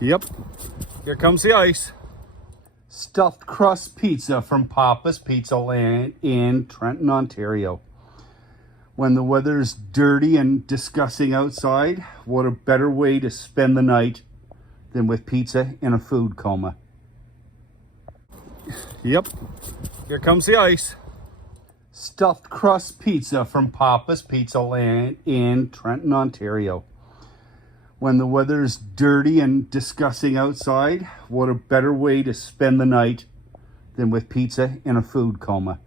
Yep, here comes the ice. Stuffed crust pizza from Papa's Pizza Land in Trenton, Ontario. When the weather's dirty and disgusting outside, what a better way to spend the night than with pizza in a food coma. Yep, here comes the ice. Stuffed crust pizza from Papa's Pizza Land in Trenton, Ontario. When the weather's dirty and disgusting outside, what a better way to spend the night than with pizza in a food coma.